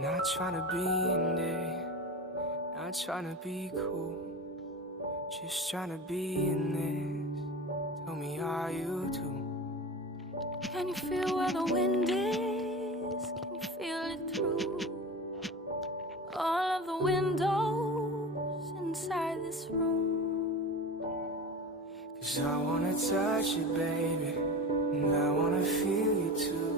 Not trying to be in there, not trying to be cool, just trying to be in this. Tell me, are you too? Can you feel where the wind is? Can you feel it through all of the windows inside this room? 'Cause I wanna touch you, baby, and I wanna feel you too.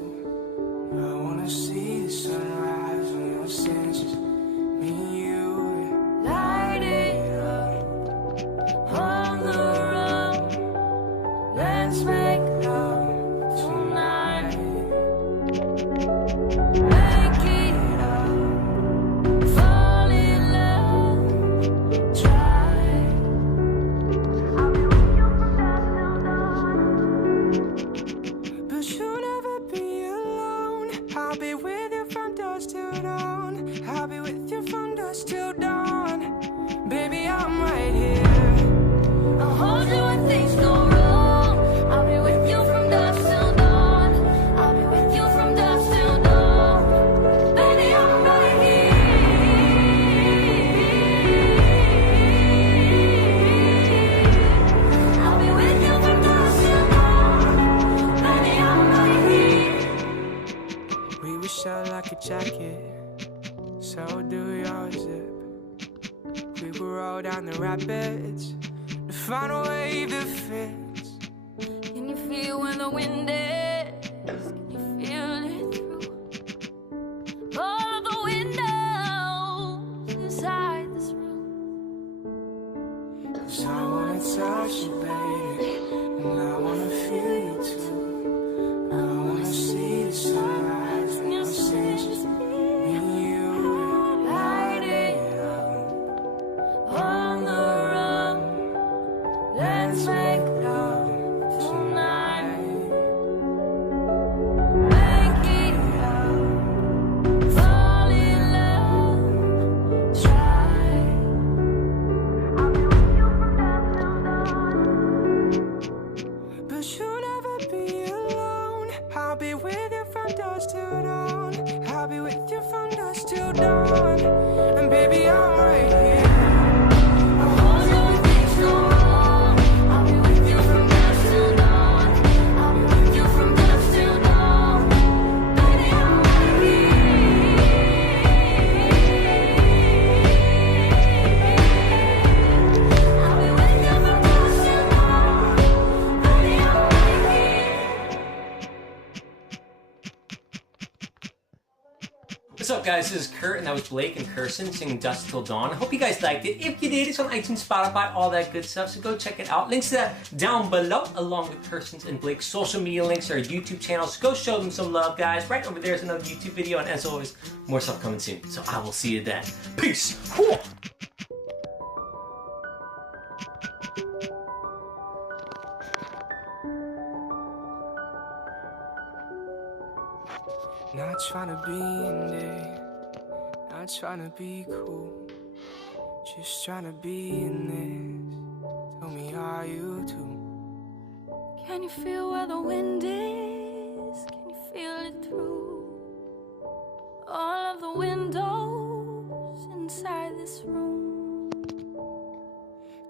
I wanna see the sunrise on your senses, me and you. Light it up on the road. Let's make love tonight. Make it up, fall in love, try. I'll be with you from dusk till dawn. But you'll never be alone. I'll be with you from dusk till dawn. I'll be with you from dusk till dawn. Baby, I'm right here. I'll hold you when things go wrong. I'll be with you from dusk till dawn. I'll be with you from dusk till dawn. Baby, I'm right here. I'll be with you from dusk till dawn. Baby, I'm right here. We wish out like a jacket, so do your zip. We will roll down the rapids to find a wave that fits. Can you feel where the wind is? Can you feel it through all of the windows inside this room? 'Cause I wanna touch you, baby, and I wanna feel you too. I wanna see the sunrise on your senses, me and you. Light it up on the run. Let's make love tonight. Make it up, fall in love, try. I'll be with you from dusk till dawn. But you'll never be alone. I'll be with you from dusk till dawn. I'll be with you from dusk till dawn. And baby, I'm right here. I'll hold you when things go wrong. I'll be with you from dusk till dawn. I'll be with you from dusk till dawn. Baby, I'm right here. I'll be with you from dusk till dawn. Baby, I'm right here. What's up, guys? This is Kurt, and that was Blake and Kirsten singing Dusk Till Dawn. I hope you guys liked it. If you did, it's on iTunes, Spotify, all that good stuff, so go check it out. Links to that down below, along with Kirsten's and Blake's social media links, their YouTube channels. Go show them some love, guys. Right over there is another YouTube video, and as always, more stuff coming soon. So I will see you then. Peace! Whew. Not trying to be in there, not trying to be cool, just trying to be in this. Tell me, are you too? Can you feel where the wind is? Can you feel it through all of the windows inside this room?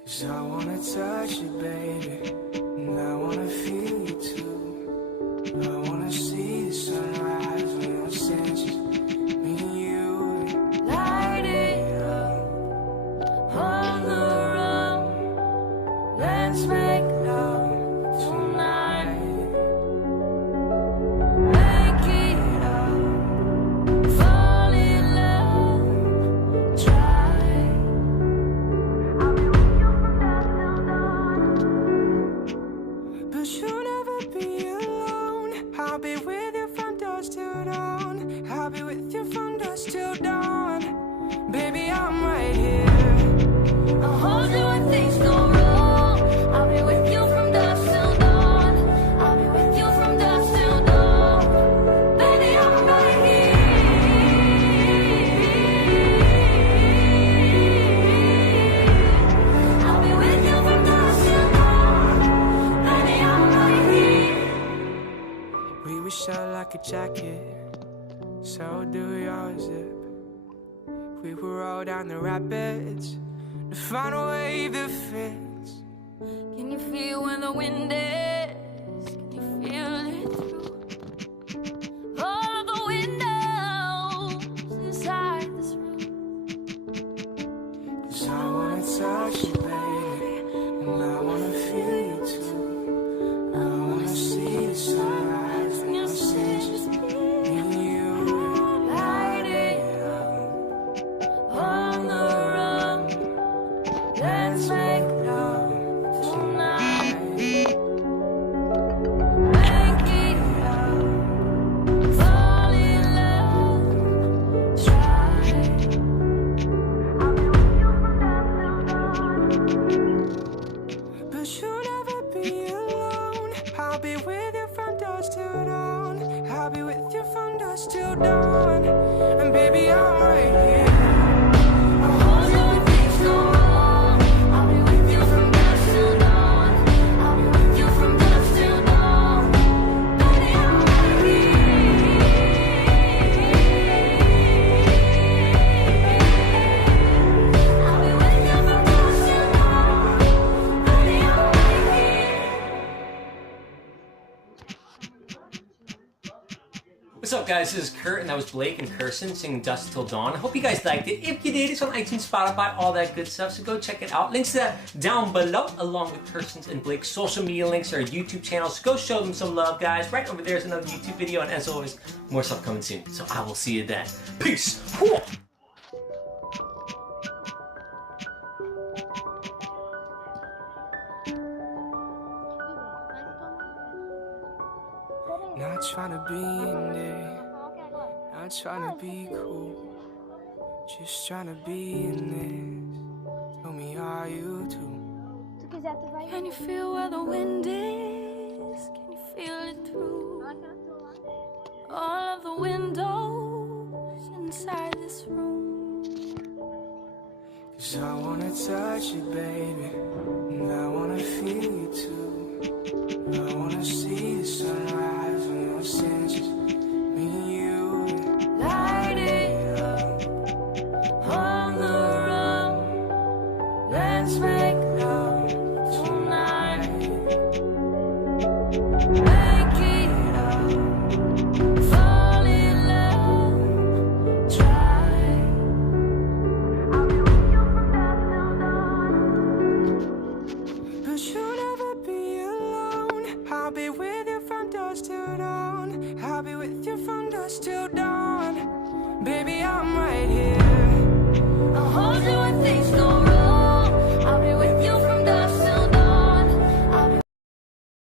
'Cause I wanna touch you, baby, and I wanna feel you too. I wanna see the sunrise on your senses, me and you. Light it up on the run. Let's make love tonight. Make it up, fall in love, try. I'll be with you from dusk till dawn. But you'll never be alone. I'll be with you from dawn. jacket, so do yours, zip. We will roll down the rapids to find a wave that fits. Can you feel where the wind is? Can you feel it through all of the windows inside this room? 'Cause I wanna touch you, baby, and I wanna feel you too. I wanna see the sunrise when your senses and you light it up on the run. Let's make love tonight. Make it up, fall in love, try. I'll be with you from dusk till dawn. But you'll never be alone. I'll be with you from dusk till dawn. I'll be with you from dusk till dawn. And baby, I'm right here. I'll hold you when things go wrong. I'll be with you from dusk till dawn. I'll be with you from dusk till dawn. Baby, I'm right here. I'll be with you from dusk till dawn. Baby, I'm right here. What's up, guys? This is Kurt, and that was Blake and Kirsten singing Dust Till Dawn. I hope you guys liked it. If you did, it's on iTunes, Spotify, all that good stuff, so go check it out. Links to that down below, along with Kirsten's and Blake's social media links, our YouTube channels. So go show them some love, guys. Right over there is another YouTube video, and as always, more stuff coming soon. So I will see you then. Peace! Whew. Not trying to be in there, not trying to be cool, just trying to be in this. Tell me, are you too? Can you feel where the wind is? Can you feel it through all of the windows inside this room? 'Cause I wanna touch you, baby, and I wanna feel you too. I wanna see the sunrise when your senses, me and you, light it up on the run. Let's make love tonight. Make it up, fall in love, try. I'll be with you from dusk till dawn. But you'll never be alone. I'll be with you from dusk till dawn. I'll be with you from dusk till dawn. Baby, I'm right here.